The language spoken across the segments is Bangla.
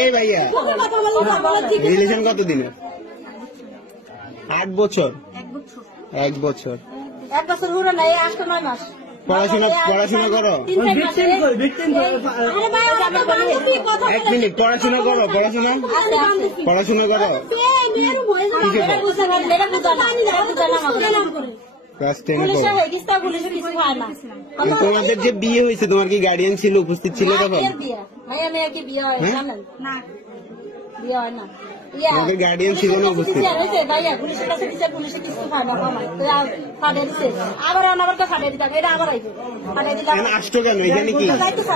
এই ভাইয়া রিলেশন কত দিনের? 8 বছর। 1 বছর পুরো নাই, 8-9 মাস। পড়াশোনা করো? 1 মিনিট, পড়াশোনা করো? পড়াশোনা করো? তোমাদের যে বিয়ে হয়েছে তোমার কি গার্ডিয়ান ছিল, উপস্থিত ছিল তখন? বিয়ে হয় না, তোমাদের গার্ডিয়ান ছিল না উপস্থিত? আসছো কেন এখানে? কি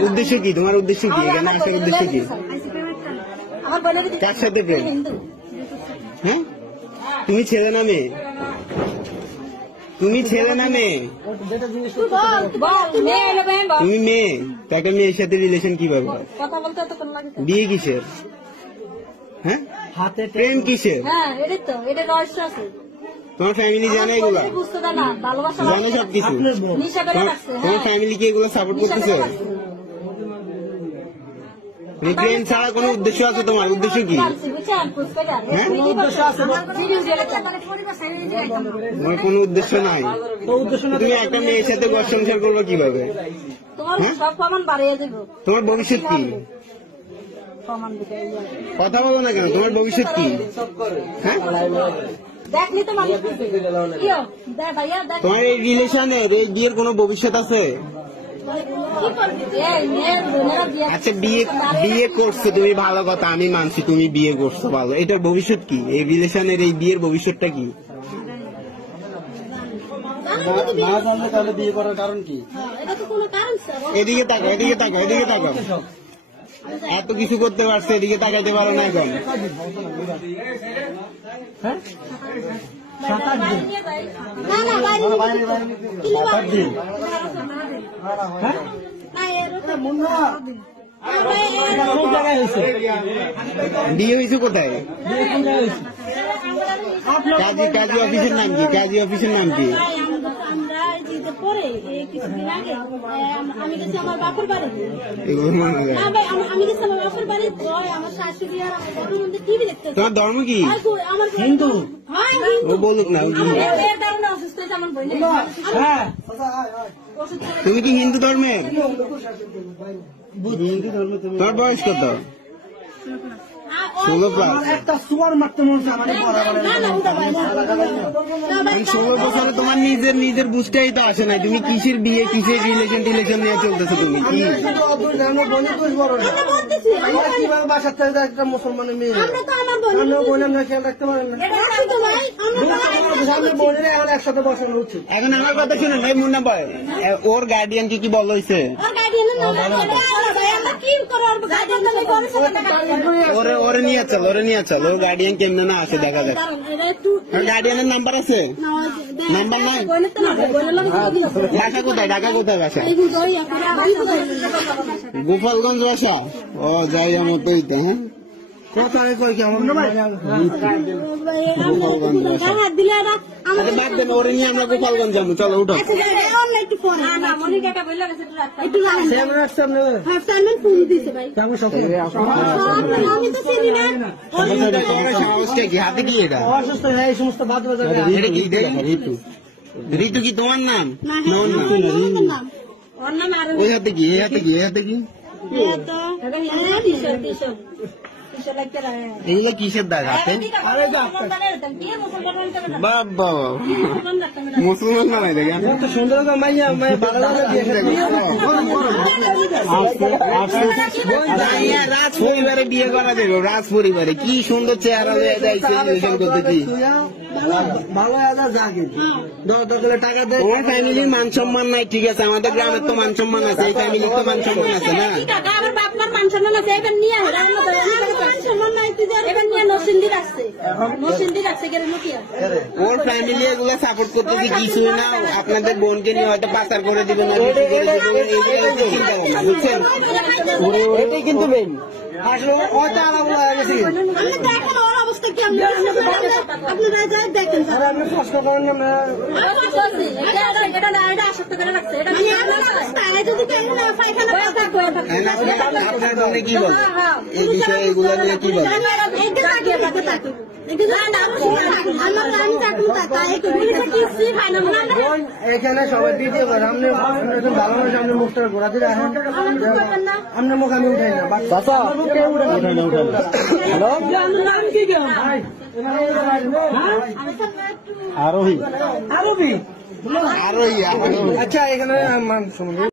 উদ্দেশ্য কি তোমার? উদ্দেশ্য কি এখানে আসার উদ্দেশ্য কি? কার সাথে প্রেম? হ্যাঁ, তুমি ছেলে না মেয়ে? তুমি ছেলে না মেয়ে? তুমি মেয়ে, তাকে মেয়ের সাথে রিলেশন কিভাবে? বিয়ে কিসের? হ্যাঁ, প্রেম কিসের? তোমার ফ্যামিলি জানে এগুলো? জানে সবকিছু? তোমার ফ্যামিলি কি এগুলো সাপোর্ট করতেছে? প্রেম ছাড়া কোনো উদ্দেশ্য আছে তোমার? উদ্দেশ্য কি? তোমার কোনো উদ্দেশ্য নাই? তুমি একটা মেয়ের সাথে ঘর সংসার করবো কিভাবে? তোমার ভবিষ্যৎ কি? কথা বলো না কেন? তোমার ভবিষ্যৎ কি? হ্যাঁ, তোমার এই রিলেশনের এই বিয়ের কোনো ভবিষ্যৎ আছে? আচ্ছা, বিয়ে করছো তুমি, ভালো কথা, আমি মানছি তুমি বিয়ে করছো, ভালো। এটার ভবিষ্যৎ কি? এই রিলেশনের এই বিয়ের ভবিষ্যৎটা কি? তাহলে বিয়ে করার কারণ কি? এদিকে তাকাও, এদিকে তাকাও, এদিকে তাকাও। এত কিছু করতে পারছে, এদিকে তাকাইতে পারো না এখন? বিয়ে হয়েছে কোথায়? কাজী অফিসের নাম কি? কাজী অফিসের নাম কি? পরে কিছুদিন আগে আমি গেছি আমার বাপের বাড়িতে। আমি গেছি আমার বাপের বাড়িতে, আমার শাশুড়ি আর আমার বাপের মধ্যে টিভি দেখতে। তোমার ধর্ম কি? হিন্দু। ও বলুক না। অসুস্থ হয়েছে আমার বোন। তুমি কি হিন্দু ধর্মের? তোমার বয়স কত? 16+। একটা সুয়ার মারতে মনে হচ্ছে আমাদের 16 বছরে তোমার নিজের বুঝতেই তো আসে নাই। তুমি কিসের বিয়ে, কিসের রিলেশন নিয়ে চলতেছো? তুমি কি বাসার থেকে একটা মুসলমানের মেয়ে বোন আমরা খেয়াল রাখতে পারেন না? বোনের এখন একসাথে বসানো উচিত। এখন আমার কথা শুনে এই মুন্না বয়, ওর গার্ডিয়ান কি বল হয়েছে? ওরে নিয়ে চল, ওর গার্ডিয়ান কেমনে না আসে দেখা যাক। গার্ডিয়ানের নাম্বার আছে? নাম্বার নাই? বাসা কোথায়? ঢাকা কোথায় বাসা? গোপালগঞ্জ বাসা? ও যাই আমার তো হইতে। হ্যাঁ, ওরে নিয়ে আমরা গোপালগঞ্জ যাবো। চলো উঠো। হাতে কি এটা? এই সমস্ত বাদ ঋতু কি তোমার নাম? ওই হাতে কি? এই হাতে কি? এগুলো কিসের দাগ হাতে? বাবা, মুসলমান বানাই দেখেন। সুন্দর রাজ পরিবারে বিয়ে করা যাবে। রাজ পরিবারে কি সুন্দর চেহারা হয়ে যাইছে করতেছি। ভালো জাগে টাকা দেয়। তোমার ফ্যামিলির মান সম্মান নাই, ঠিক আছে, আমাদের গ্রামের তো মান সম্মান আছে, এই ফ্যামিলির তো মান সম্মান আছে না? ওর ফ্যামিলি এগুলো সাপোর্ট করতেছে কিছুই না। আপনাদের বোনকে নিয়ে হয়তো পাচার করে দিবেন, চিন্তা ভাবনা, বুঝছেন? এটাই কিন্তু মেন। আসলে অবস্থা কি আপনারা যাই দেখেন আর আপনি প্রশ্ন করেন না আপনার বলে কি বলে এই বিষয়ে এগুলো নিয়ে কি বলে? এখানে সবাই ভিডিও করে আপনি ভালো মানুষ আপনি মুখটা ঘোরাতে রাখেন আপনার মুখ আমি উঠাই না আরোহী আচ্ছা এখানে শুনুন